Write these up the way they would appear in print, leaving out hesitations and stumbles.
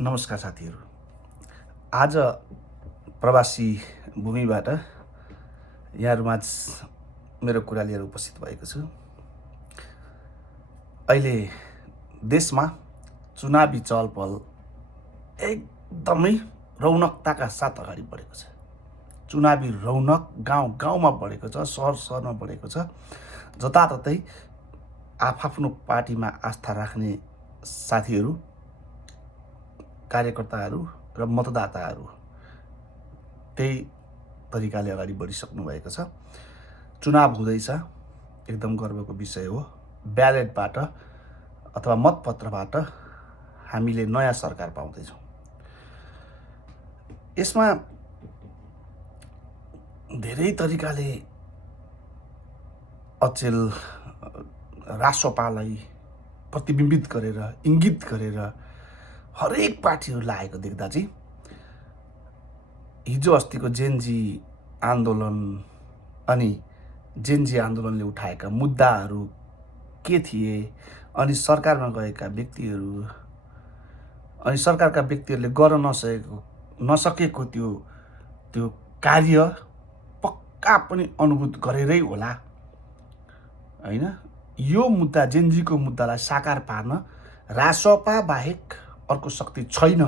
नमस्कार साथीहरू। आज प्रवासी भूमिबाट यहाँहरूमाझ मेरो कुरा लिएर उपस्थित भएको छु। अहिले देशमा चुनावी चहलपहल एकदमै रौनकताका साथ अगाडि बढेको छ। चुनावी रौनक गाउँ गाउँमा बढेको छ, सहर सहरमा बढेको छ। जताततै आफ्नो पार्टीमा आस्था राख्ने साथीहरू, कार्यकर्ताहरू र मतदाताहरू त्यही तरिकाले अगाडि बढिसक्नु भएको छ। चुनाव हुँदैछ, एकदम गर्वको विषय हो। ब्यालेटबाट अथवा मतपत्रबाट हामीले नयाँ सरकार पाउँदैछौँ। यसमा धेरै तरिकाले अचेल रासोपालाई प्रतिबिम्बित गरेर, इङ्गित गरेर हरेक पार्टीहरू लागेको देख्दा चाहिँ हिजो अस्तिको जेनजी आन्दोलन अनि जेनजी आन्दोलनले उठाएका मुद्दाहरू के थिए, अनि सरकारमा गएका व्यक्तिहरू अनि सरकारका व्यक्तिहरूले गर्न नसकेको त्यो कार्य पक्का पनि अनुभूत गरेरै होला, होइन? यो मुद्दा, जेनजीको मुद्दालाई साकार पार्न रासोपा बाहेक अर्को शक्ति छैन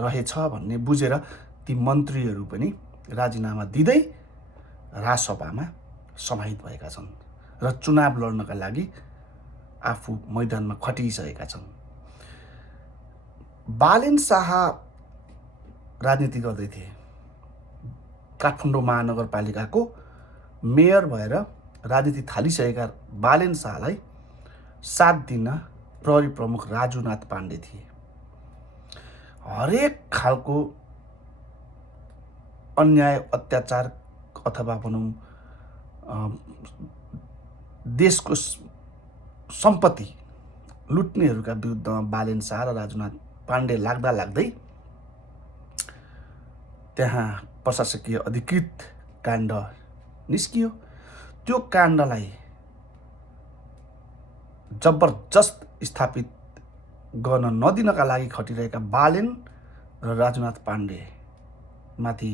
रहेछ भन्ने बुझेर ती मन्त्रीहरू पनि राजीनामा दिँदै रासोपामा समाहित भएका छन् र चुनाव लड्नका लागि आफू मैदानमा खटिसकेका छन्। बालेन शाह राजनीति गर्दै थिए। काठमाडौँ महानगरपालिकाको मेयर भएर राजनीति थालिसकेका बालेन शाहलाई साथ दिन प्रहरी प्रमुख राजुनाथ पाण्डे थिए। हरेक खालको अन्याय, अत्याचार अथवा भनौँ देशको सम्पत्ति लुट्नेहरूका विरुद्धमा बालेन शाह र राजुनाथ पाण्डे लाग्दा लाग्दै त्यहाँ प्रशासकीय अधिकृत काण्ड निस्कियो। त्यो काण्डलाई जबरजस्त स्थापित गर्न नदिनका लागि खटिरहेका बालेन र राजुनाथ पाण्डे माथि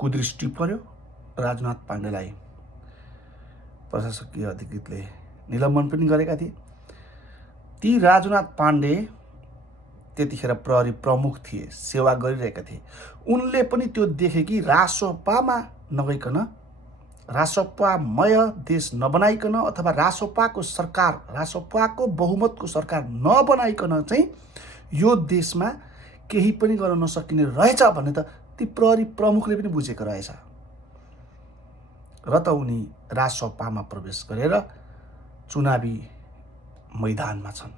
कुदृष्टि पर्यो। राजुनाथ पाण्डेलाई प्रशासकीय अधिकृतले निलम्बन पनि गरेका थिए। ती राजुनाथ पाण्डे त्यतिखेर प्रहरी प्रमुख थिए, सेवा गरिरहेका थिए। उनले पनि त्यो देखे कि रासोपामा नगइकन, रासोपामय देश नबनाइकन अथवा रासोपाको सरकार, रासोपाको बहुमतको सरकार नबनाइकन चाहिँ यो देशमा केही पनि गर्न नसकिने रहेछ भन्ने त ती प्रहरी प्रमुखले पनि बुझेको रहेछ। र त उनी रासोपामा प्रवेश गरेर चुनावी मैदानमा छन्।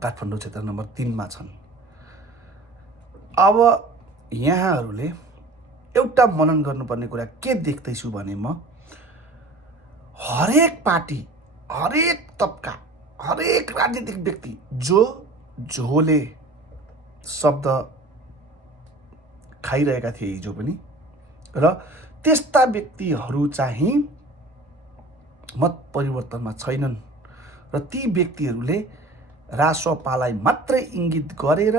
काठमाडौँ क्षेत्र नम्बर 3 मा छन्। अब यहाँहरूले एउटा मनन गर्नुपर्ने कुरा के देख्दैछु भने म हरेक पार्टी, हरेक तबका, हरेक राजनीतिक व्यक्ति जो झोले शब्द खाइरहेका थिए हिजो पनि, र त्यस्ता व्यक्तिहरू चाहिँ मत परिवर्तनमा छैनन् र ती व्यक्तिहरूले रासोपालाई मात्रै इङ्गित गरेर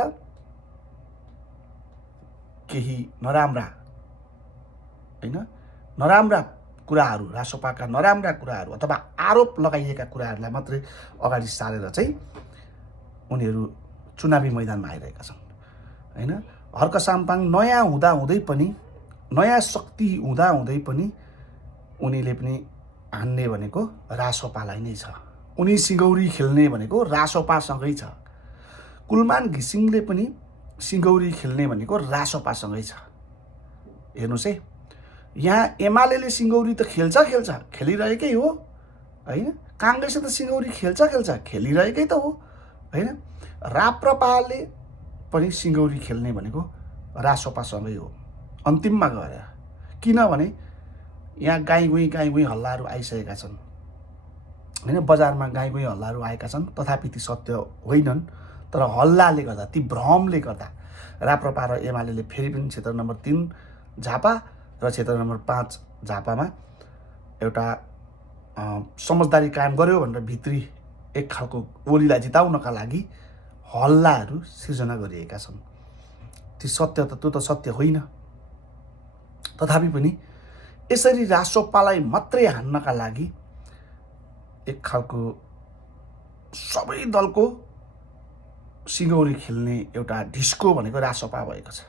केही नराम्रा कुराहरू, रासोपाका नराम्रा कुराहरू अथवा आरोप लगाइएका कुराहरूलाई मात्रै अगाडि सारेर चाहिँ उनीहरू चुनावी मैदानमा आइरहेका छन्, होइन? हर्क साम्पाङ नयाँ हुँदै पनि, नयाँ शक्ति हुँदै पनि उनीले पनि हान्ने भनेको रासोपालाई नै छ। उनी सिङ्गौरी खेल्ने भनेको रासोपासँगै छ। कुलमान घिसिङले पनि सिङ्गौरी खेल्ने भनेको रासोपासँगै छ। हेर्नुहोस् है, यहाँ एमाले सिङ्गौरी त खेलिरहेकै हो, होइन? काङ्ग्रेसले त सिङ्गौरी खेलिरहेकै त हो, होइन? राप्रपाले पनि सिङ्गौरी खेल्ने भनेको रासोपासँगै हो अन्तिममा गएर। किनभने यहाँ गाई गुई हल्लाहरू आइसकेका छन्, होइन? बजारमा गाई गुई हल्लाहरू आएका छन्, तथापि ती सत्य होइनन्। तर हल्लाले गर्दा, ती भ्रमले गर्दा राप्रपा र एमाले फेरि पनि क्षेत्र नम्बर 3 झापा र क्षेत्र नम्बर 5 झापामा एउटा समझदारी कायम गर्यो भनेर भित्री एक खालको ओलीलाई जिताउनका लागि हल्लाहरू सिर्जना गरिएका छन्। त्यो त सत्य होइन। तथापि पनि यसरी रासोपालाई मात्रै हान्नका लागि एक खालको सबै दलको सिगौरी खेल्ने एउटा ढिस्को भनेको रासोपा भएको छ।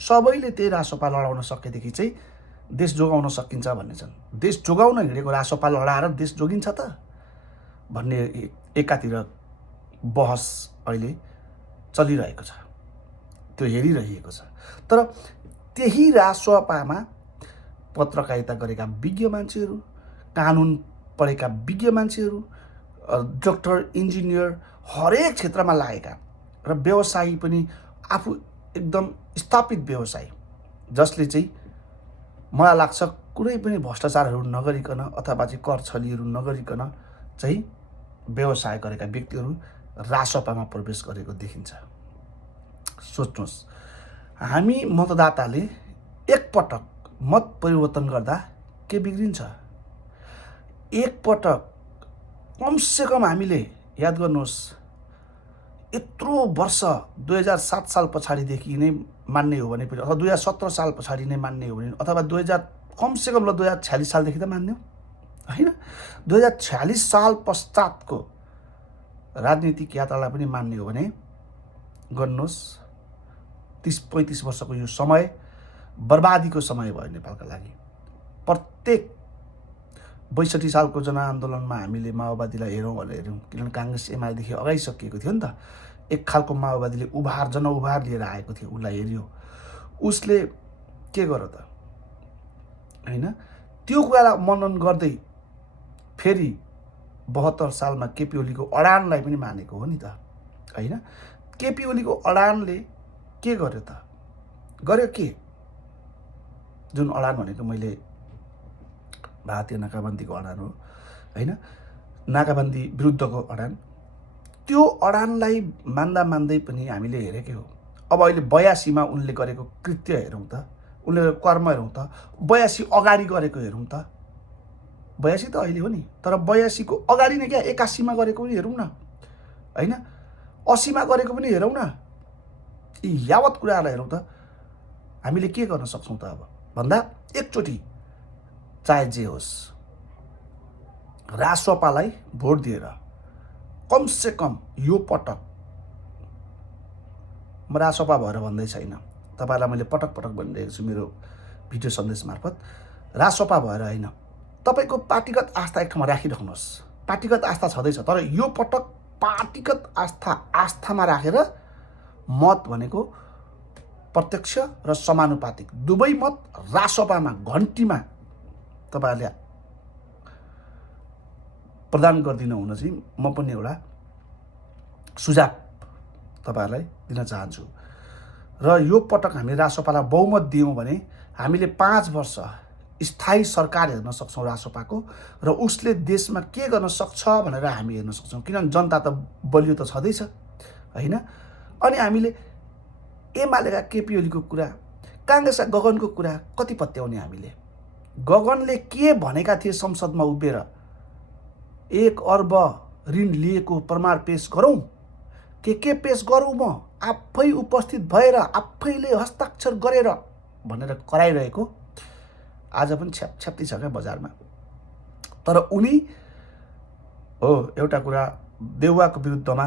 सबैले त्यही रासोपा लडाउन सकेदेखि चाहिँ देश जोगाउन सकिन्छ भन्ने छन्। देश जोगाउन हिँडेको रासोपा लडाएर देश जोगिन्छ त भन्ने एकातिर बहस अहिले चलिरहेको छ, त्यो हेरिरहेको छ। तर त्यही रासोपामा पत्रकारिता गरेका विज्ञ मान्छेहरू, कानुन पढेका विज्ञ मान्छेहरू, डक्टर, इन्जिनियर, हरेक क्षेत्रमा लागेका र व्यवसायी पनि आफू एकदम स्थापित व्यवसायी, जसले चाहिँ मलाई लाग्छ कुनै पनि भ्रष्टाचारहरू नगरिकन अथवा चाहिँ कर छलीहरू नगरिकन चाहिँ व्यवसाय गरेका व्यक्तिहरू रासोपामा प्रवेश गरेको देखिन्छ। सोच्नुहोस्, हामी मतदाताले एकपटक मत परिवर्तन गर्दा के बिग्रिन्छ? एकपटक कमसेकम हामीले याद गर्नुहोस्, यत्रो वर्ष 2007 साल पछाडिदेखि नै मान्ने हो भने पनि, अथवा 2017 साल पछाडि नै मान्ने हो भने, अथवा 2000 कमसेकम 2046 सालदेखि त मान्यौँ होइन, 2046 साल पश्चातको राजनीतिक यात्रालाई पनि मान्ने हो भने गर्नुहोस्, 30-35 वर्षको यो समय बर्बादीको समय भयो नेपालका लागि। प्रत्येक 62 सालको जनआन्दोलनमा हामीले माओवादीलाई हेरौँ भनेर हेऱ्यौँ, किनभने काङ्ग्रेस एमालेदेखि अगाडि सकिएको थियो नि त। एक खालको माओवादीले जनउभार लिएर आएको थियो, उसलाई हेऱ्यो, उसले के गर्यो त होइन। त्यो कुरालाई मनन गर्दै फेरि 72 सालमा केपी ओलीको अडानलाई पनि मानेको हो नि त होइन। केपी ओलीको अडानले के गर्यो त? गर्यो के? जुन अडान भनेको मैले भारतीय नाकाबन्दीको अडान हो होइन, नाकाबन्दी विरुद्धको अडान, त्यो अडानलाई मान्दा मान्दै पनि हामीले हेरेकै हो। अब अहिले 82मा उनले गरेको कृत्य हेरौँ त, उनले कर्म हेरौँ त, 82 अगाडि गरेको हेरौँ त। 82 त अहिले हो नि, तर 82 को अगाडि नै क्या 81मा गरेको पनि हेरौँ न होइन, 80मा गरेको पनि हेरौँ न। यी यावत कुराहरूलाई हेरौँ त, हामीले के गर्न सक्छौँ त अब भन्दा एकचोटि चाहे जे होस् रासोपालाई भोट दिएर कमसेकम यो पटक, म रासोपा भएर भन्दै छैन, तपाईँलाई मैले पटक पटक भनिरहेको छु मेरो भिडियो सन्देश मार्फत, रासोपा भएर होइन, तपाईँको पार्टीगत आस्था एक ठाउँमा राखिराख्नुहोस्। पार्टीगत आस्था छँदैछ, तर यो पटक पार्टीगत आस्थामा राखेर मत भनेको प्रत्यक्ष र समानुपातिक दुवै मत रासोपामा घन्टीमा तपाईँहरूले प्रदान गरिदिनु हुन चाहिँ म पनि एउटा सुझाव तपाईँहरूलाई दिन चाहन्छु। र यो पटक हामी रासोपालाई बहुमत दियौँ भने हामीले 5 वर्ष स्थायी सरकार हेर्न सक्छौँ रासोपाको, र उसले देशमा के गर्न सक्छ भनेर हामी हेर्न सक्छौँ, किनभने जनता त बलियो त छँदैछ होइन। अनि हामीले एमालेका केपी ओलीको कुरा, काङ्ग्रेसका गगनको कुरा कति पत्याउने? हामीले गगनले के भनेका थिए संसदमा उभिएर, 1 अर्ब ऋण लिएको प्रमाण पेश गरौँ, के पेश गरौँ, म आफै उपस्थित भएर आफैले हस्ताक्षर गरेर भनेर कराइरहेको आज पनि छ्याप्छ्याप्ती छ क्या बजारमा। तर उनी हो एउटा कुरा, देउवाको विरुद्धमा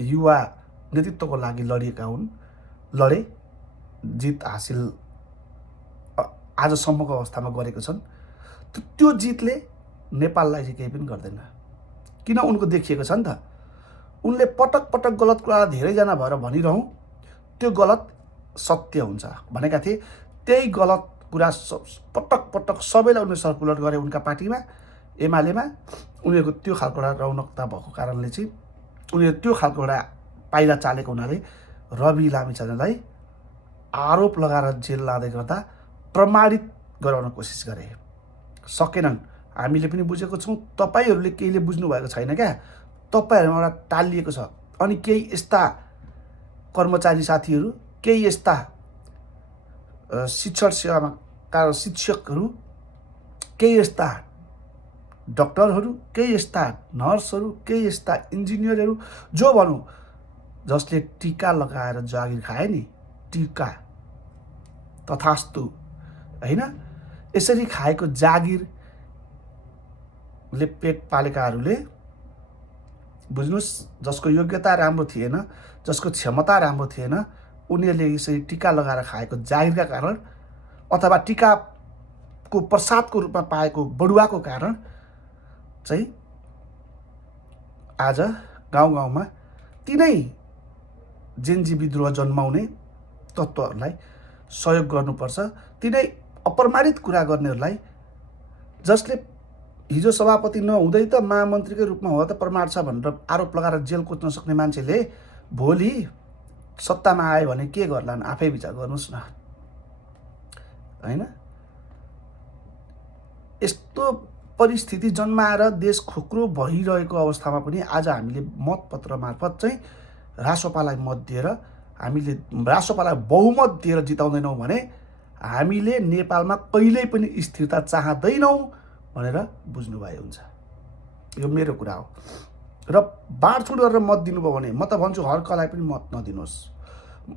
युवा नेतृत्वको लागि लडिएका हुन्, लडे, जित हासिल आजसम्मको अवस्थामा गरेको छन्। त्यो जितले नेपाललाई चाहिँ केही पनि गर्दैन, किन? उनको देखिएको छ नि त। उनले पटक पटक गलत कुरा धेरैजना भएर भनिरहँ, त्यो गलत सत्य हुन्छ भनेका थिए। त्यही गलत कुरा पटक पटक सबैलाई उनले सर्कुलर गरे उनका पार्टीमा, एमालेमा। उनीहरूको त्यो खालको एउटा रौनकता भएको कारणले चाहिँ उनीहरू त्यो खालको एउटा पाइला चालेको हुनाले रवि लामिछानेलाई आरोप लगाएर जेल लाँदै गर्दा प्रमाणित गराउन कोसिस गरे, सकेनन्। हामीले पनि बुझेको छौँ, तपाईँहरूले केहीले बुझ्नु भएको छैन क्या। तपाईँहरूमा एउटा टालिएको छ। अनि केही यस्ता कर्मचारी साथीहरू, केही यस्ता शिक्षण सेवामा शिक्षकहरू, केही यस्ता डक्टरहरू, केही यस्ता नर्सहरू, केही यस्ता इन्जिनियरहरू, जो भनौँ जसले टिका लगाएर जागिर खाए नि, टिका तथास्तु होइन, यसरी खाएको जागिरले पेट पालेकाहरूले, बुझ्नुहोस्, जसको योग्यता राम्रो थिएन, जसको क्षमता राम्रो थिएन, उनीहरूले यसरी टिका लगाएर खाएको जागिरका कारण अथवा टिकाको प्रसादको रूपमा पाएको बडुवाको कारण चाहिँ आज गाउँ गाउँमा तिनै जेन्जी विद्रोह जन्माउने तत्त्वहरूलाई सहयोग गर्नुपर्छ। तिनै अप्रमाणित कुरा गर्नेहरूलाई, जसले हिजो सभापति नहुँदै त महामन्त्रीकै रूपमा हो त प्रमाण छ भनेर आरोप लगाएर जेल कुद्न सक्ने मान्छेले भोलि सत्तामा आयो भने के गर्लान्, आफै विचार गर्नुहोस् न, होइन? यस्तो परिस्थिति जन्माएर देश खोक्रो भइरहेको अवस्थामा पनि आज हामीले मतपत्र मार्फत चाहिँ रासोपालाई मत दिएर, हामीले रासोपालाई बहुमत दिएर जिताउँदैनौँ भने हामीले नेपालमा कहिल्यै पनि स्थिरता चाहँदैनौँ भनेर बुझ्नुभयो हुन्छ। यो मेरो कुरा हो। र बाँडचुँड गरेर मत दिनुभयो भने म त भन्छु हर्कलाई पनि मत नदिनुहोस्।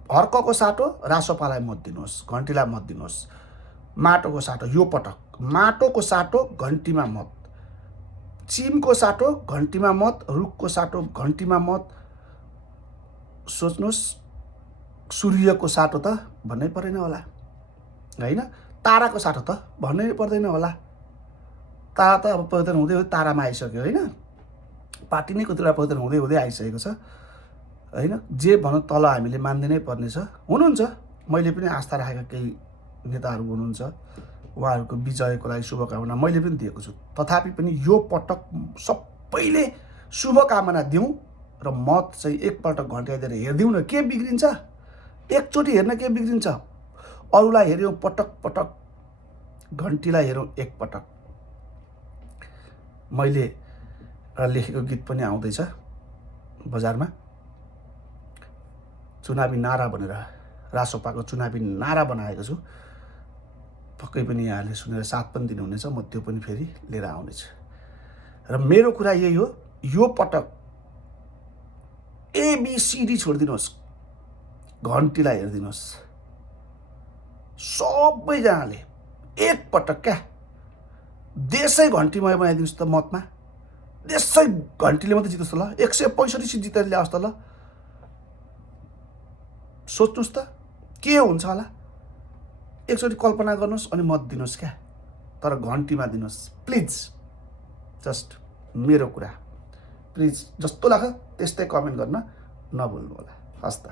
हर्कको साटो रासोपालाई मत दिनुहोस्, घन्टीलाई मत दिनुहोस्। माटोको साटो यो पटक, माटोको साटो घन्टीमा मत, चिमको साटो घन्टीमा मत, रुखको साटो घन्टीमा मत। सोच्नुहोस्, सूर्यको साटो त भन्नै परेन होला, होइन? ताराको साटो त भन्नै पर्दैन होला। तारा त अब परिवर्तन हुँदै हुँदै तारामा आइसक्यो, होइन? पार्टी नै कतिवटा परिवर्तन हुँदै हुँदै आइसकेको छ, होइन? जे भनौँ तल हामीले मानिदिनै पर्नेछ। हुनुहुन्छ, मैले पनि आस्था राखेका केही नेताहरू हुनुहुन्छ, उहाँहरूको विजयको लागि शुभकामना मैले पनि दिएको छु। तथापि पनि यो पटक सबैले शुभकामना दिउँ र मत चाहिँ एकपल्ट घन्टाइदिएर हेरिदिउँ न, के बिग्रिन्छ? एकचोटि हेर्न के बिग्रिन्छ? अरूलाई हेऱ्यौँ पटक पटक, घन्टीलाई हेरौँ एकपटक। मैले लेखेको गीत पनि आउँदैछ बजारमा, चुनावी नारा भनेर, रासोपाको चुनावी नारा बनाएको छु। पक्कै पनि यहाँले सुनेर साथ पनि दिनुहुनेछ, म त्यो पनि फेरि लिएर आउनेछु। र मेरो कुरा यही हो, यो पटक एबिसिडी छोडिदिनुहोस्, घन्टीलाई हेरिदिनुहोस्। सबैजनाले एकपटक क्या देशै घन्टीमय बनाइदिनुहोस् त मतमा, देशै घन्टीले मात्रै जितोस् त ल, 165 सिट जितेर ल्याओस् त ल। सोच्नुहोस् त के हुन्छ होला। एकचोटि कल्पना गर्नुहोस् अनि मत दिनुहोस् क्या, तर घन्टीमा दिनुहोस् प्लिज। जस्ट मेरो कुरा, प्लिज जस्तो लाग्छ त्यस्तै कमेन्ट गर्न नभुल्नु होला। हस् त।